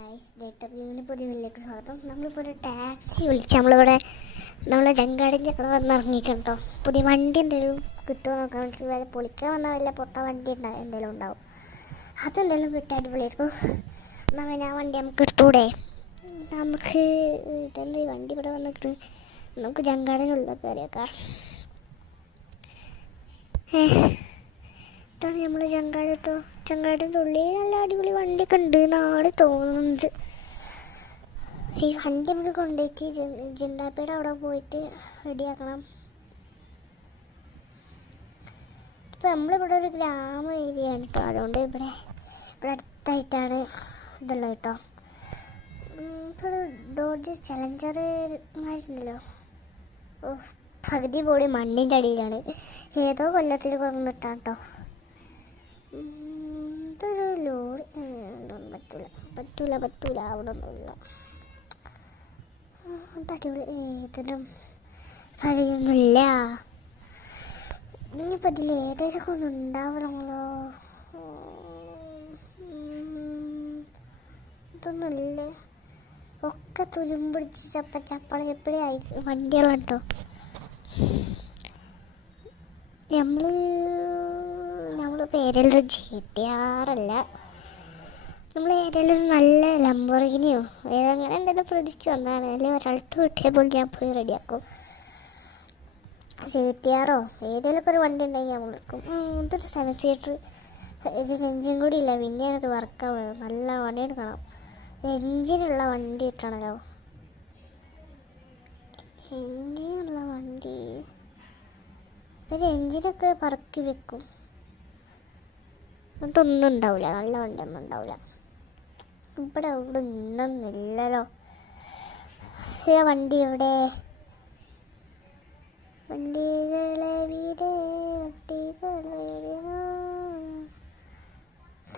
പുതിയ വീട്ടിലേക്ക് സ്വാഗതം. നമ്മളിപ്പോൾ ഒരു ടാക്സി വിളിച്ച് നമ്മളെ ജങ്കാടിൻ്റെ അവിടെ വന്നിറങ്ങിയിട്ടുണ്ടോ. പുതിയ വണ്ടി എന്തെങ്കിലും കിട്ടുമോ നോക്കാൻ വിളിച്ച്. വല്ല പൊളിക്കാൻ വന്നാൽ വല്ല പൊട്ട വണ്ടി എന്തെങ്കിലും ഉണ്ടാവും. അതെന്തെങ്കിലും കിട്ടാൻ അടിപൊളിയായിരിക്കും. എന്നാൽ പിന്നെ ആ വണ്ടി നമുക്ക് എടുത്തൂടെ. നമുക്ക് ഇതെന്ത് വണ്ടി ഇവിടെ വന്നിട്ട് നമുക്ക് ജങ്കാടിനുള്ള കയറിയേക്കാം. ഇതാണ് നമ്മൾ ജങ്കാടിൻ്റെ ഉള്ളിൽ നല്ല അടിപൊളി വണ്ടിയൊക്കെ ഉണ്ട് എന്നാണ് തോന്നുന്നത്. ഈ വണ്ടി നമുക്ക് കൊണ്ടുപോയിട്ട് ജിണ്ടാപ്പയുടെ അവിടെ പോയിട്ട് റെഡിയാക്കണം. ഇപ്പം നമ്മളിവിടെ ഒരു ഗ്രാമ ഏരിയയാണ് കേട്ടോ. അതുകൊണ്ട് ഇവിടെ അടുത്തായിട്ടാണ് ഇതുള്ളത് കേട്ടോ. ഇപ്പോൾ ഡോഡ്ജ് ചലഞ്ചർമാരുണ്ടല്ലോ. ഓ, പകുതി പോടി മണ്ണിൻ്റെ അടിയിലാണ്. ഏതോ കൊല്ലത്തിൽ കൊണ്ടിട്ടാണ് കേട്ടോ. ഇതൊരു ലോറി പറ്റൂല അവിടെ ഒന്നുമില്ല. അടിപൊളി. ഇതിനും പഴയൊന്നുമില്ല. ഇനിയിപ്പോൾ ഇതിൽ ഏതെങ്കിലും ഒന്നും ഉണ്ടാവണമല്ലോ. ഇതൊന്നുമില്ലേ. ഒക്കെ തുരുമ്പിടിച്ച് ചപ്പടിയായി വണ്ടികളാണ് കേട്ടോ. നമ്മളിപ്പോൾ ഏതെങ്കിലും GTR അല്ല, നമ്മൾ ഏതെങ്കിലും നല്ല ലംബോർഗിനിയോ അങ്ങനെ എന്തെങ്കിലും പ്രതീക്ഷിച്ച് വന്നതാണ്. അല്ലെങ്കിൽ ഒരാൾക്ക് കിട്ടിയപ്പോൾ ഞാൻ പോയി റെഡിയാക്കും. GTR ഏതെങ്കിലുമൊക്കെ ഒരു വണ്ടി ഉണ്ടെങ്കിൽ നമ്മൾ എടുക്കും. ഇതൊരു 7 സീറ്റർ. ഇതിന് എൻജിൻ കൂടി ഇല്ല, പിന്നെയാണ് ഇത് വർക്കാവുന്നത്. നല്ല വണ്ടി എടുക്കണം. എൻജിനുള്ള വണ്ടി ഇട്ടാണല്ലോ. എൻജിനുള്ള വണ്ടി പിന്നെ എൻജിനൊക്കെ പറക്കി വെക്കും. എന്നിട്ടൊന്നും ഉണ്ടാവില്ല, നല്ല വണ്ടിയൊന്നും ഉണ്ടാവില്ല. ഇവിടെ ഇന്നൊന്നുമില്ലല്ലോ. വണ്ടി എവിടെ? വണ്ടികളെ വീട്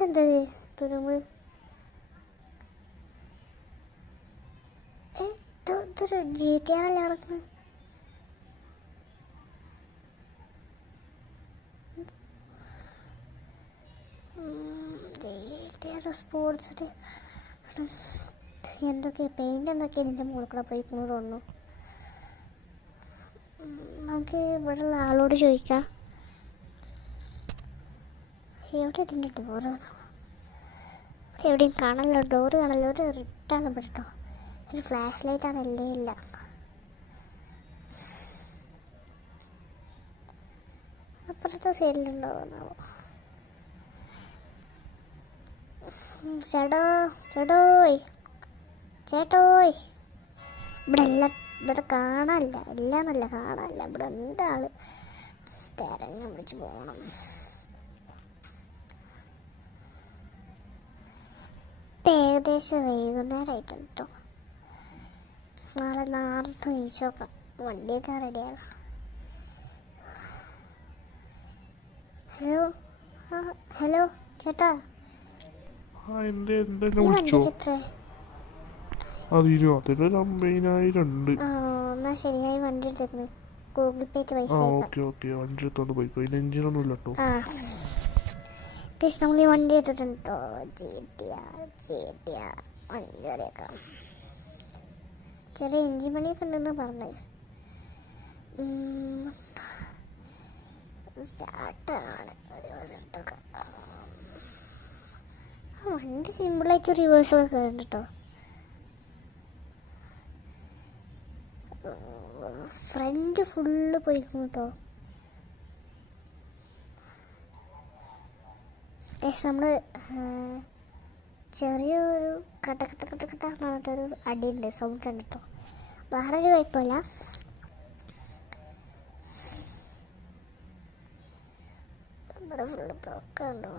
എന്താ തുരുമ്പ്? ഇതൊരു GTR അല്ലേ നടക്കുന്നത്? സ്പോർട്സ് എന്തൊക്കെ പെയിൻ്റ് എന്തൊക്കെ ഇതിൻ്റെ മുകളിൽ കൂടെ പോയി തോന്നുന്നു. നമുക്ക് ഇവിടെയുള്ള ആളോട് ചോദിക്കാം. എവിടെ ഇതിൻ്റെ ഡോറ്? ഇവിടെ എവിടെയും കാണല്ലോ, ഡോറ് കാണല്ലോ. ഒരു റിട്ടാണ് ഇവിടെ കേട്ടോ. ഒരു ഫ്ലാഷ് ലൈറ്റാണ് എല്ലാം ഇല്ല. അപ്പുറത്തെ സൈഡിലുണ്ടാവുന്നാവോ. ചേട്ടോയ് ഇവിടെ കാണാനില്ല. എല്ലാം നല്ല കാണാനില്ല. ഇവിടെ ഉണ്ട് ആള്. തിരഞ്ഞു പിടിച്ച് പോകണം. ഇപ്പം ഏകദേശം വൈകുന്നേരമായിട്ടുണ്ട് കേട്ടോ. നാളെ നേരത്തെ നീച്ച് നോക്കാം. വണ്ടിയൊക്കെ റെഡിയാകാം. ഹലോ ചേട്ടാ, എന്നാ ശരിയായി വണ്ടി എടുത്തേക്കുന്നത്. ഗൂഗിൾ പേ പൈസ നമ്മൾ ഈ വണ്ടി എടുത്തിട്ടുണ്ട് കേട്ടോ. വണ്ടി കയറിയേക്കാം. ചെറിയ എഞ്ചിൻ പണിയൊക്കെ ഉണ്ടെന്ന് പറഞ്ഞു. സ്റ്റാർട്ടാണ് റിവേഴ്സെടുത്തൊക്കെ. വണ്ടി സിമ്പിളായിട്ട് റിവേഴ്സൊക്കെ കയറുന്നുണ്ട് കേട്ടോ. ഫ്രണ്ട് ഫുള്ള് പോയിരിക്കും കേട്ടോ. നമ്മൾ ചെറിയൊരു കട്ട എന്ന് പറഞ്ഞിട്ടൊരു അടിയുണ്ട്, സൗണ്ട് ഉണ്ട് കേട്ടോ. വേറെ ഒരു കുഴപ്പമില്ല. ഇവിടെ ഫുള്ള് ബ്ലോക്ക് ഉണ്ടോ?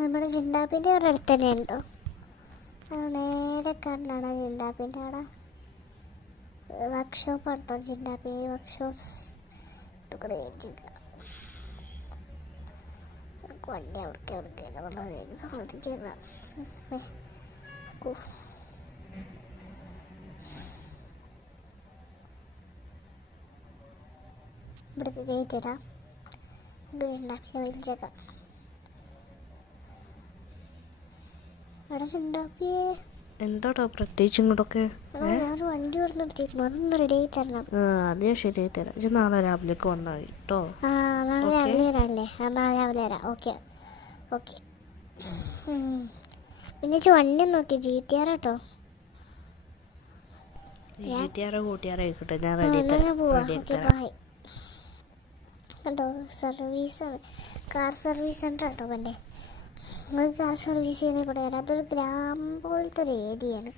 നമ്മുടെ ജിണ്ടാപ്പിൻ്റെ അവിടെ അടുത്ത് തന്നെയാണ് കേട്ടോ. നേരെ കണ്ടാണ് ജിണ്ടാപ്പിൻ്റെ അവിടെ വർക്ക്ഷോപ്പാണ് കേട്ടോ. ജിണ്ടാപ്പി വർക്ക്ഷോപ്സ് ഇവിടെ ഏറ്റിക്കുക. വണ്ടി അവിടേക്ക് ഇവിടേക്ക് കയറ്റിടാം. ജിണ്ടാപ്പിനെ വിളിച്ചേക്കാം. അവിടെ ചിണ്ടാപ്പിയേ എന്താട്ടോ പ്രത്യേകിച്ച് ഇങ്ങോട്ടൊക്കെ? ഞാനൊരു വണ്ടി കൊടുത്തിരുന്നു, അതൊന്ന് റെഡി ആയി തരണം. അത് ഞാൻ ശരിയായി തരാം. ഇത് നാളെ രാവിലേക്ക് വന്നാൽ മതി കേട്ടോ. നാളെ രാവിലെ വരാമല്ലേ? നാളെ രാവിലെ വരാം. Okay okay. പിന്നെ വണ്ടി നോക്കി GTR കേട്ടോ. GTR കൂട്ടിയാറായിക്കോട്ടെ, ഞാൻ റെഡി തരാം കേട്ടോ. സർവീസാണ്, കാർ സർവീസ് സെൻ്റർ കേട്ടോ. പിന്നെ നമുക്ക് കാർ സർവീസ് ചെയ്യുന്ന ഇവിടെ വരാം. അതൊരു ഗ്രാമം പോലത്തെ ഒരു ഏരിയയാണ്.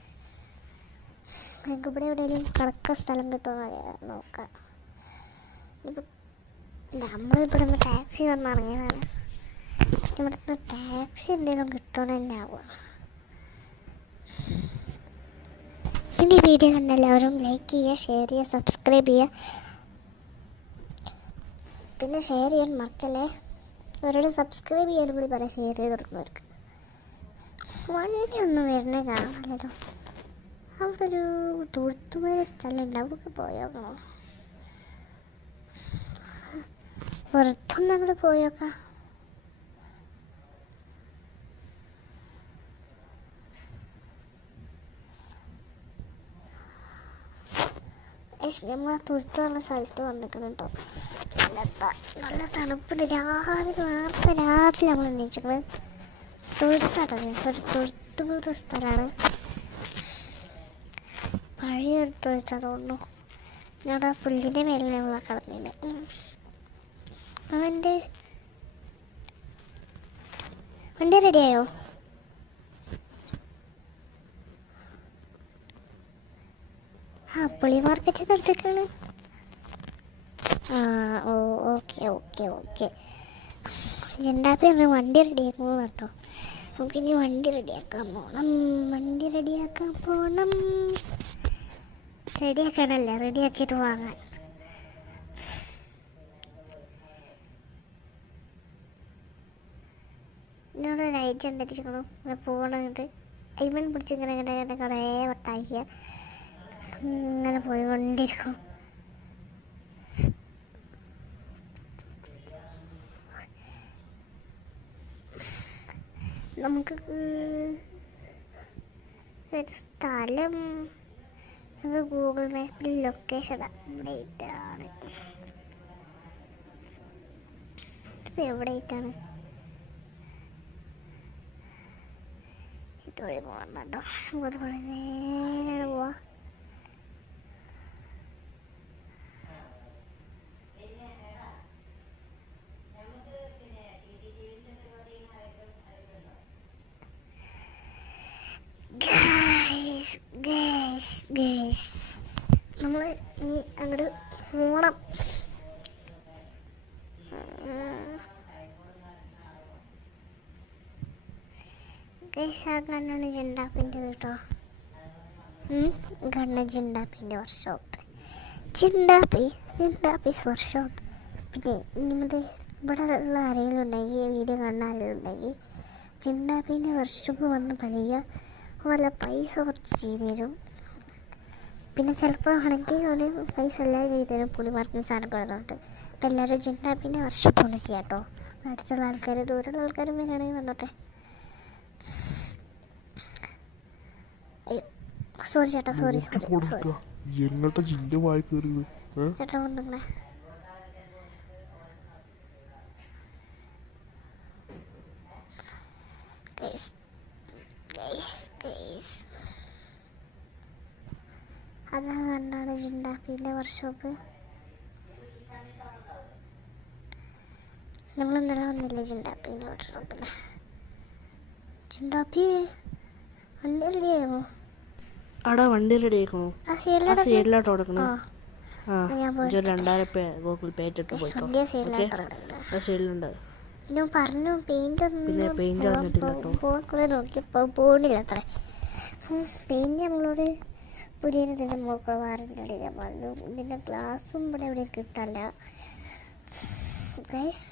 നമുക്ക് ഇവിടെ എവിടെയെങ്കിലും കിടക്ക സ്ഥലം കിട്ടുമോ നോക്കാം. ഇപ്പം നമ്മളിവിടെ നിന്ന് ടാക്സി വന്നിറങ്ങിയതാണ്. ഇവിടുന്ന് ടാക്സി എന്തെങ്കിലും കിട്ടുമെന്ന് തന്നെ ആവുക. പിന്നെ ഈ വീഡിയോ കണ്ട എല്ലാവരും ലൈക്ക് ചെയ്യുക, ഷെയർ ചെയ്യുക, സബ്സ്ക്രൈബ് ചെയ്യുക. പിന്നെ ഷെയർ ചെയ്യാൻ മറക്കല്ലേ. അവരോട് സബ്സ്ക്രൈബ് ചെയ്യാനും കൂടി പറയാം, ഷെയർ ചെയ്ത് കൊടുക്കുന്നവർക്ക്. വണ്ടിയൊന്നും വരുന്നേ കാണാമല്ലോ. അവിടെ ഒരു തൊഴുത്തുമായൊരു സ്ഥലമുണ്ട്, അവിടെ പോയോക്കണോ? വെറുതൊന്നും അങ്ങോട്ട് പോയോക്കാം. നമ്മൾ ആ തൊഴുത്ത് പറഞ്ഞ സ്ഥലത്ത് വന്നിക്കണം കേട്ടോ. നല്ല തണുപ്പുണ്ട്. നേരത്തെ രാവിലെ നമ്മൾ എണീച്ചത് തൊഴുത്താട്ടോ. ഒരു തൊഴുത്ത് പോലത്തെ സ്ഥലമാണ്, പഴയൊരു തൊഴുത്താണ് തോന്നുന്നു. ഞങ്ങളുടെ പുല്ലിൻ്റെ മേലെ നമ്മൾ കിടന്നിട്ട് അവൻ്റെ വണ്ടി റെഡിയായോ? പുളി മാർക്കറ്റിൻ്റെ അടുത്തേക്കാണ്. Okay okay okay. ജിണ്ടാപ്പി പറഞ്ഞ വണ്ടി റെഡിയാക്കുന്നു കേട്ടോ. നമുക്കിനി വണ്ടി റെഡിയാക്കാൻ പോകണം. റെഡിയാക്കാനല്ല, റെഡിയാക്കിയിട്ട് വാങ്ങാൻ. എന്നോട് ഒരു ഐഡിയ ഉണ്ടായിരിക്കണം. ഇങ്ങനെ പോകണമെന്നിട്ട് അയ്മൻ പിടിച്ച് ഇങ്ങനെ കുറേ വട്ടാക്കിയ ഇങ്ങനെ പോയിക്കൊണ്ടിരിക്കും. നമുക്ക് ഒരു സ്ഥലം നമുക്ക് ഗൂഗിൾ മാപ്പിൽ ലൊക്കേഷൻ ഇടാം. ഇവിടെ ഇട്ടാണ്, ഇപ്പം എവിടെ ഇട്ടാണ്? ഇതുവഴി പോകുന്നുണ്ടോ? നമുക്കതുപോലെ നേരെ പോവാ. നമ്മൾ ഇനി അങ്ങോട്ട് പോകണം. ആ കണ്ണാണ് ജിണ്ടാപ്പിൻ്റെ കേട്ടോ. കണ്ണ ജിണ്ടാപ്പിൻ്റെ വർക്ക്ഷോപ്പ്, ജിണ്ടാപ്പീസ് വർക്ക്ഷോപ്പ്. പിന്നെ നമ്മുടെ ഇവിടെ ഉള്ള ആരെങ്കിലും ഉണ്ടെങ്കിൽ, വീഡിയോ കാണുന്ന ആരെങ്കിലും ഉണ്ടെങ്കിൽ ജിണ്ടാപ്പീൻ്റെ വർക്ക്ഷോപ്പ് വന്ന് പണിയുക. വല്ല പൈസ കുറച്ച് ചെയ്ത് തരും. പിന്നെ ചിലപ്പോൾ ആണെങ്കിൽ ഒരു പൈസ എല്ലാം ചെയ്ത് തരും. പുളി മറക്കുന്ന സാധനമൊക്കെ വരുന്നുണ്ട്. അപ്പോൾ എല്ലാവരും ജിണ്ടാപ്പീൻ്റെ വർക്ക്ഷോപ്പ് ഒന്ന് ചെയ്യാം കേട്ടോ. അടുത്തുള്ള ആൾക്കാർ, ദൂരമുള്ള ആൾക്കാരും വരികയാണെങ്കിൽ വന്നോട്ടെ. സോറി ചേട്ടാ, സോറി ചേട്ടാ കൊണ്ടുവന്നേ. അതാ കണ്ടാണ് ജിണ്ടാപ്പീൻ്റെ വർക്ക്ഷോപ്പ്. നമ്മൾ ഇന്നലെ വന്നില്ലേ ജിണ്ടാപ്പീൻ്റെ വർക്ക്ഷോപ്പിൽ? ജിണ്ടാപ്പി വണ്ടി റെഡിയായോ? അവിടെ വണ്ടി റെഡി ആക്കണോ? ആ സൈഡിലോട്ട് കൊടുക്കണോ? $2000 ഗൂഗിൾ പേ ഇട്ടിട്ട് പോയിക്കോ. സൈഡിലുണ്ട്. പിന്നെ പറഞ്ഞു പെയിന്റ് വന്നിട്ടില്ല. നോക്കിയപ്പോൾ പോണില്ല അത്ര. പെയിന്റ് നമ്മളോട് പുതിയ മോക്കൾ വാറന്റിക്കാൻ പറഞ്ഞു. ഇതിൻ്റെ ഗ്ലാസും ഇവിടെ എവിടെ കിട്ടല്ല ഗൈസ്.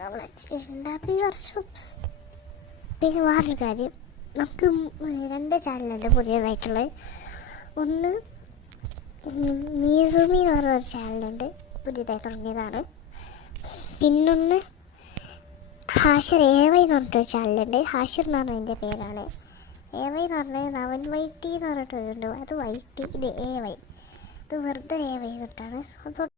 നമ്മളെ ജിണ്ടാപ്പി വർക്ക്ഷോപ്സ്. പിന്നെ വേറൊരു കാര്യം, നമുക്ക് 2 ചാനലുണ്ട് പുതിയതായിട്ടുള്ളത്. ഒന്ന് മീസൂമി എന്ന് പറഞ്ഞൊരു ചാനലുണ്ട്, പുതിയതായി തുടങ്ങിയതാണ്. പിന്നൊന്ന് ഹാഷിർ AY എന്ന് പറഞ്ഞിട്ടൊരു ചാനലുണ്ട്. ഹാഷിർ എന്ന് പറഞ്ഞ എൻ്റെ പേരാണ്. AY എന്ന് പറഞ്ഞാൽ നവൻ വൈറ്റി എന്ന് പറഞ്ഞിട്ടൊരുണ്ട്. അത് വൈറ്റി, ഇത് AY. ഇത് വെറുതെ AY എന്നിട്ടാണ്. അപ്പോൾ